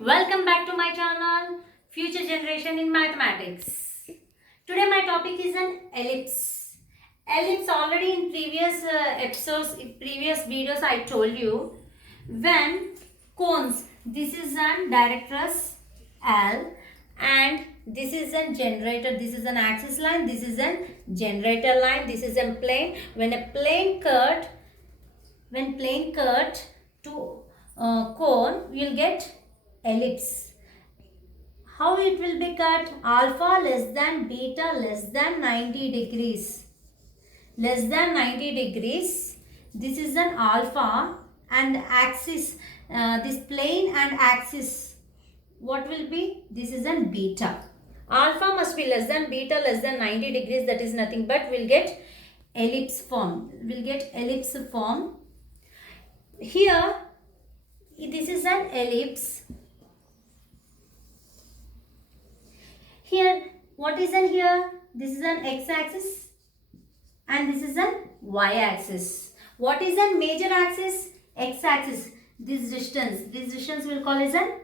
Welcome back to my channel, Future Generation in Mathematics. Today my topic is an ellipse. Ellipse already in previous episodes, in previous videos I told you. When cones, this is an directress L and this is a generator, this is an axis line, this is a generator line, this is a plane. When plane cut to cone, we will get ellipse. How it will be cut? Alpha less than beta less than 90 degrees. Less than 90 degrees. This is an alpha and axis. This plane and axis. What will be? This is an beta. Alpha must be less than beta less than 90 degrees. That is nothing but we'll get ellipse form. We'll get ellipse form. Here, this is an ellipse. Here, what is in here? This is an x-axis and this is an y-axis. What is a major axis? X-axis. This distance we'll call as a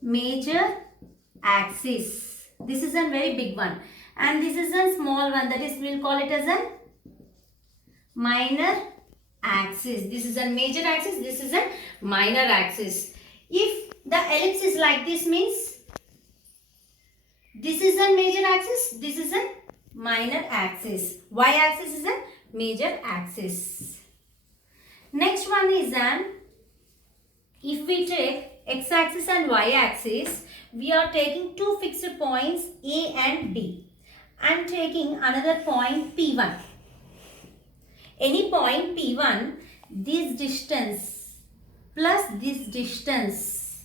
major axis. This is a very big one. And this is a small one, that is we'll call it as a minor axis. This is a major axis, this is a minor axis. If the ellipse is like this, means this is a major axis, this is a minor axis. Y-axis is a major axis. Next one is if we take x-axis and y-axis, we are taking two fixed points A and B. I am taking another point P1. Any point P1, this distance plus this distance.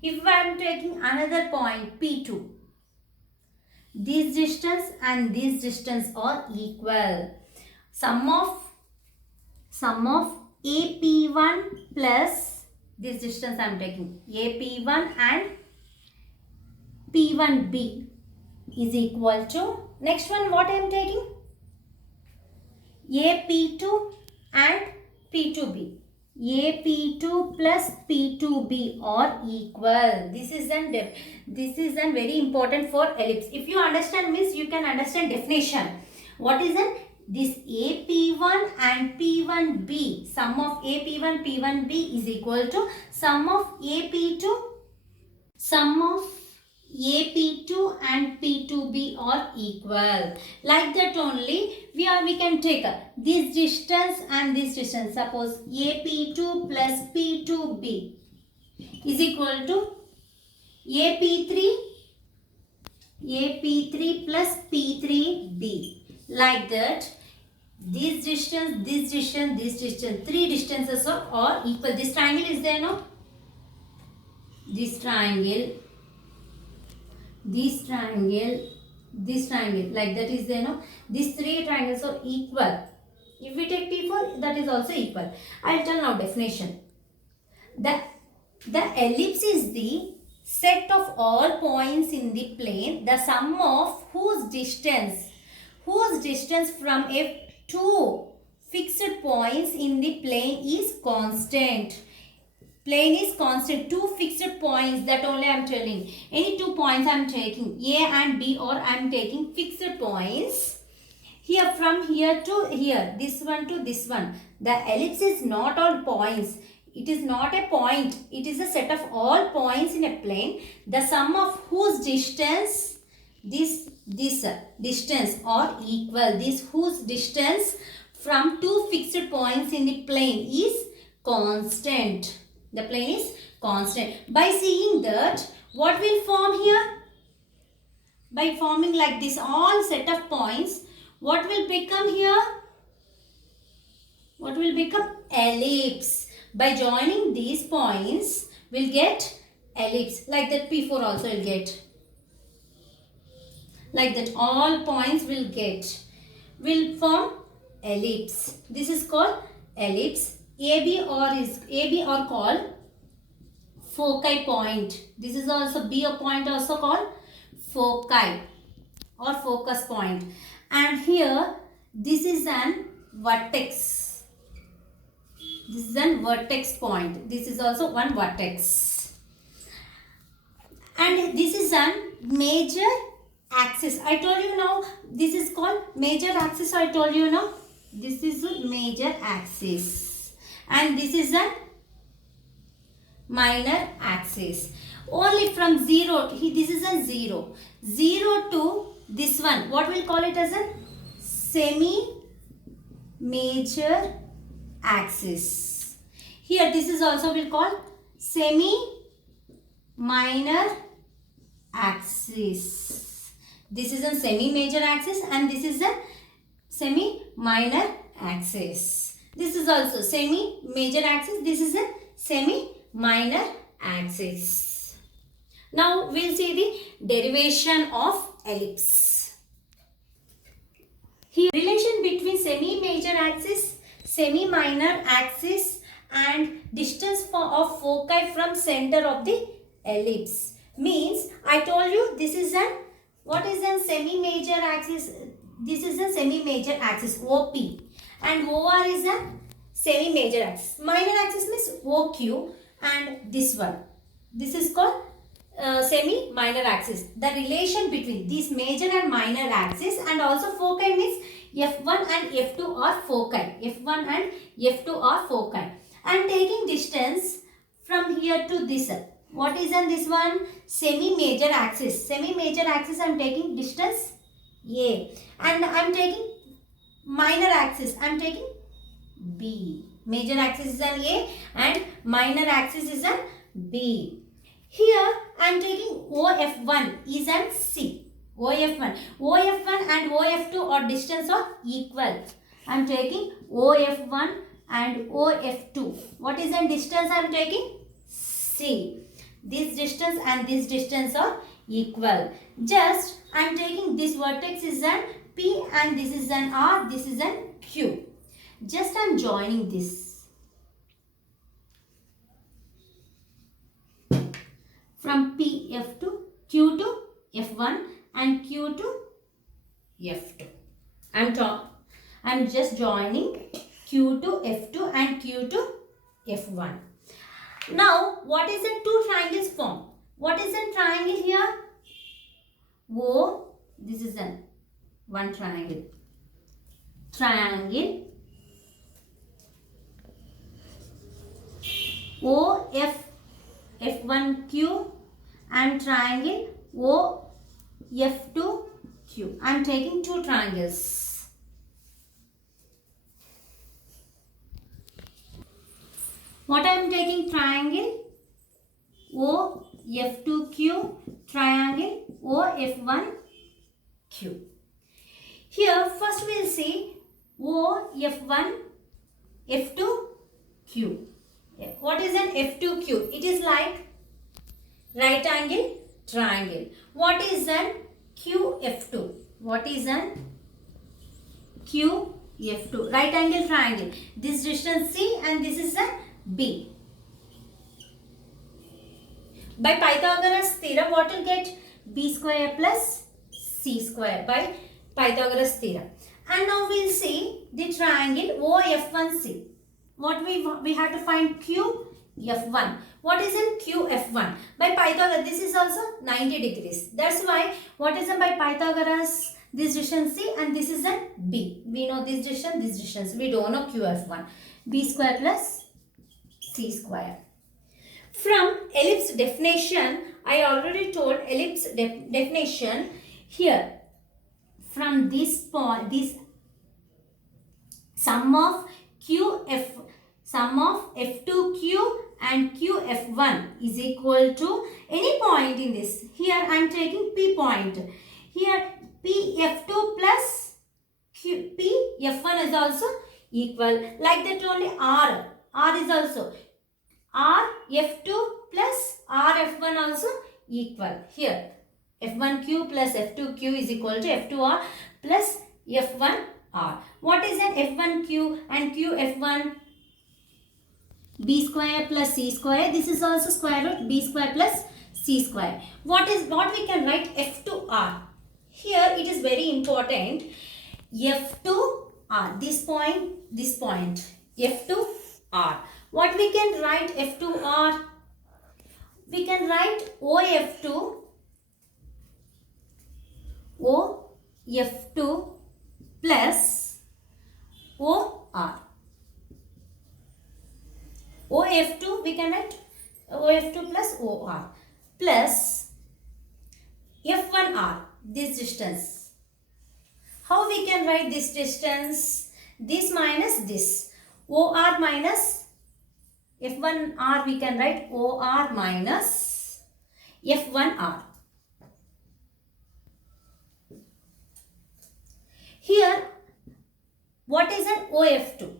If I am taking another point P2, this distance and this distance are equal. Sum of AP1 plus this distance I am taking, AP1 and P1B is equal to, next one what I am taking? AP2 and P2B. AP2 plus P2B are equal. This is a very important for ellipse. If you understand, means you can understand definition. What is it? This AP1 and P1B. Sum of AP1 P1B is equal to sum of AP2 and P2B are equal. Like that only we can take this distance and this distance. Suppose AP2 plus P2B is equal to AP3 plus P3B. Like that, this distance, this distance, this distance, three distances are equal. This triangle is there, no? This triangle, like that is there, no? These three triangles are equal. If we take P4, that is also equal. I will tell now definition. The ellipse is the set of all points in the plane, the sum of whose distance from two fixed points in the plane is constant. Plane is constant, two fixed points, that only I am telling. Any two points I am taking, A and B, or I am taking fixed points. Here, from here to here, this one to this one. The ellipse is not all points. It is not a point. It is a set of all points in a plane. The sum of whose distance, this distance are equal. This whose distance from two fixed points in the plane is constant. The plane is constant. By seeing that, what will form here? By forming like this all set of points, what will become here? What will become? Ellipse. By joining these points, we'll get ellipse. Like that P4 also will get. Like that all points will form ellipse. This is called ellipse. AB are called foci point. This is also B a point also called foci or focus point. And here this is an vertex. This is an vertex point. This is also one vertex. and this is a major axis. I told you now this is called major axis. I told you now this is a major axis and this is a minor axis. Only from 0, this is a 0 to this one, what we'll call it as a semi major axis. Here this is also we'll call semi minor axis. This is a semi major axis and this is a semi minor axis. This is also semi major axis. This is a semi minor axis. Now we'll see the derivation of ellipse. Here relation between semi major axis, semi minor axis and distance of foci from center of the ellipse. Means I told you this is an, what is a semi major axis? This is a semi major axis OP and OR is a semi major axis. Minor axis means OQ and this one. This is called semi minor axis. The relation between this major and minor axis and also foci means F1 and F2 are foci. F1 and F2 are foci. I am taking distance from here to this. What is on this one? Semi major axis. Semi major axis I am taking distance A and I am taking minor axis. I am taking B. Major axis is an A and minor axis is an B. Here I am taking OF1 is an C. OF1. OF1 and OF2 or distance are equal. I am taking OF1 and OF2. What is the distance I am taking? C. This distance and this distance are equal. Just I am taking this vertex is an P and this is an R, this is an Q. Just I am joining this. From PF to Q to F1 and Q to F2. I am just joining Q to F2 and Q to F1. Now, what is the two triangles form? What is a triangle here? O, this is one triangle. Triangle OF F1Q and triangle OF2Q. I am taking two triangles. What I am taking? Triangle OF2Q, triangle OF1Q. Here first we will see OF1 F2Q. What is an F2Q? It is like right angle triangle. What is an QF2? What is an QF2? Right angle triangle. This distance C and this is a B. By Pythagoras theorem, what will get? B square plus C square by Pythagoras theorem. And now we will see the triangle OF1C. What we have to find QF1. What is in QF1? By Pythagoras, this is also 90 degrees. That's why what is in by Pythagoras? This distance C and this is a B. We know this distance. We don't know QF1. B square plus C square. From ellipse definition, I already told ellipse definition here. From this point, this sum of F2Q and QF1 is equal to any point in this. Here I am taking P point. Here PF2 plus PF1 is also equal. Like that only R. R is also RF2 plus RF1 also equal. Here F1Q plus F2Q is equal to F2R plus F1R. What is an F1Q and QF1? B square plus C square. This is also square root B square plus C square. What we can write? F2R. Here it is very important. F2R. This point. F2R. What we can write? F2R. we can write OF2 plus OR. OF2 we can write OF2 plus OR plus F1R, this distance. How we can write this distance? This minus this. OR minus F1R, we can write OR minus F1R. Here, what is an OF2?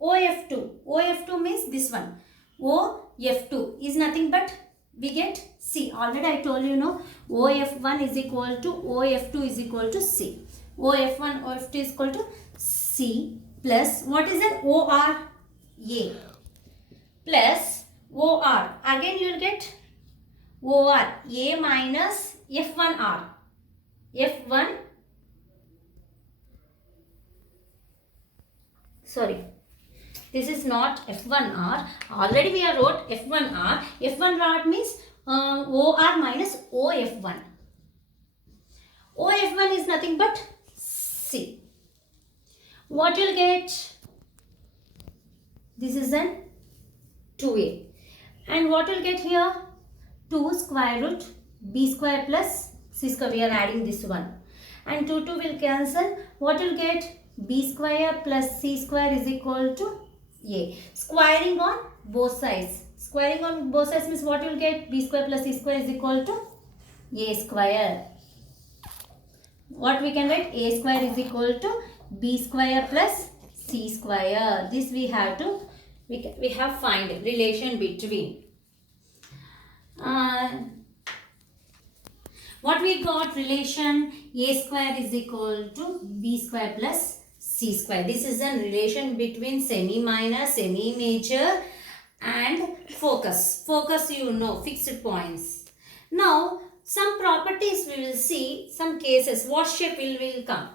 OF2 means this one. OF2 is nothing but we get C. Already I told you, no, OF1 is equal to OF2 is equal to C. OF1, OF2 is equal to C plus what is an OR? A plus OR. Again you will get OR. A minus F1R. F1. Sorry. This is not F1R. Already we have wrote F1R. F1R means OR minus OF1. OF1 is nothing but C. What you'll get? This is an 2A. And what you'll get here? 2 square root B square plus C square. We are adding this one. And 2 will cancel. What you'll get? B square plus C square is equal to A. Squaring on both sides. Squaring on both sides means what you will get? B square plus C square is equal to A square. What we can write? A square is equal to B square plus C square. This we have to, we have find relation between. What we got? Relation A square is equal to B square plus C square. This is a relation between semi-minor, semi-major and focus. Focus, you know, fixed points. Now, some properties we will see, some cases, what shape will come.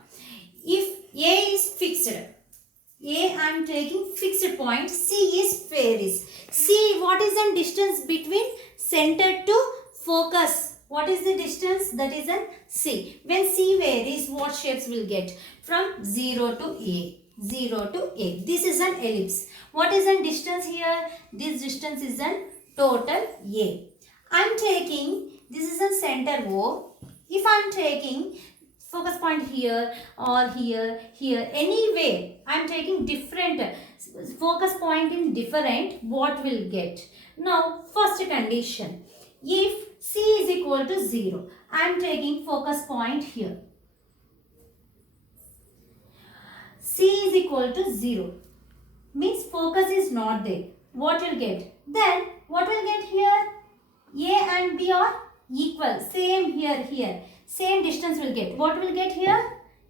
If A is fixed, A I am taking fixed point, C is varies. C, what is the distance between center to focus? What is the distance? That is an C. When C varies, what shapes will get? From 0 to A. 0 to A. This is an ellipse. What is the distance here? This distance is an total A. I am taking, this is a center O. If I am taking focus point here or here, anywhere, I am taking different focus point in different, what will get? Now, first condition. If C is equal to 0, I am taking focus point here. C is equal to 0 means focus is not there. What will get? Then what will get here? A and B are equal. Same here. Same distance will get. What will get here?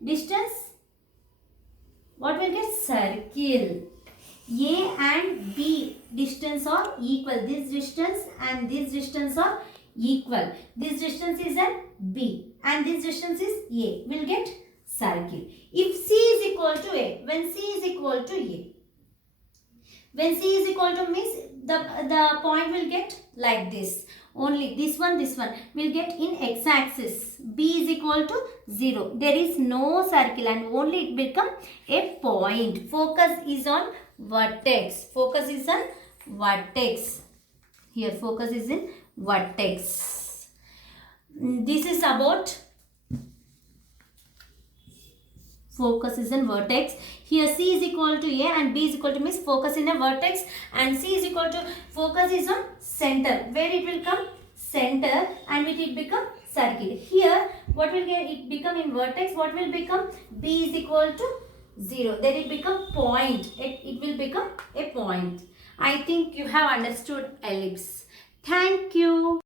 Distance. What will get? Circle. A and B distance are equal. This distance and this distance are equal. This distance is an B and this distance is A. Will get circle. If C is equal to A, when C is equal to A, when C is equal to means the point will get like this. Only this one will get in x-axis. B is equal to 0. There is no circle and only it become a point. Focus is on vertex. Focus is on vertex. Here focus is in vertex. This is about focus is in vertex. Here C is equal to A and B is equal to means focus in a vertex and C is equal to focus is on center. Where it will come? Center and it will become circle. Here what will get? It become in vertex. What will become? B is equal to 0. Then it become point. It will become a point. I think you have understood ellipse. Thank you.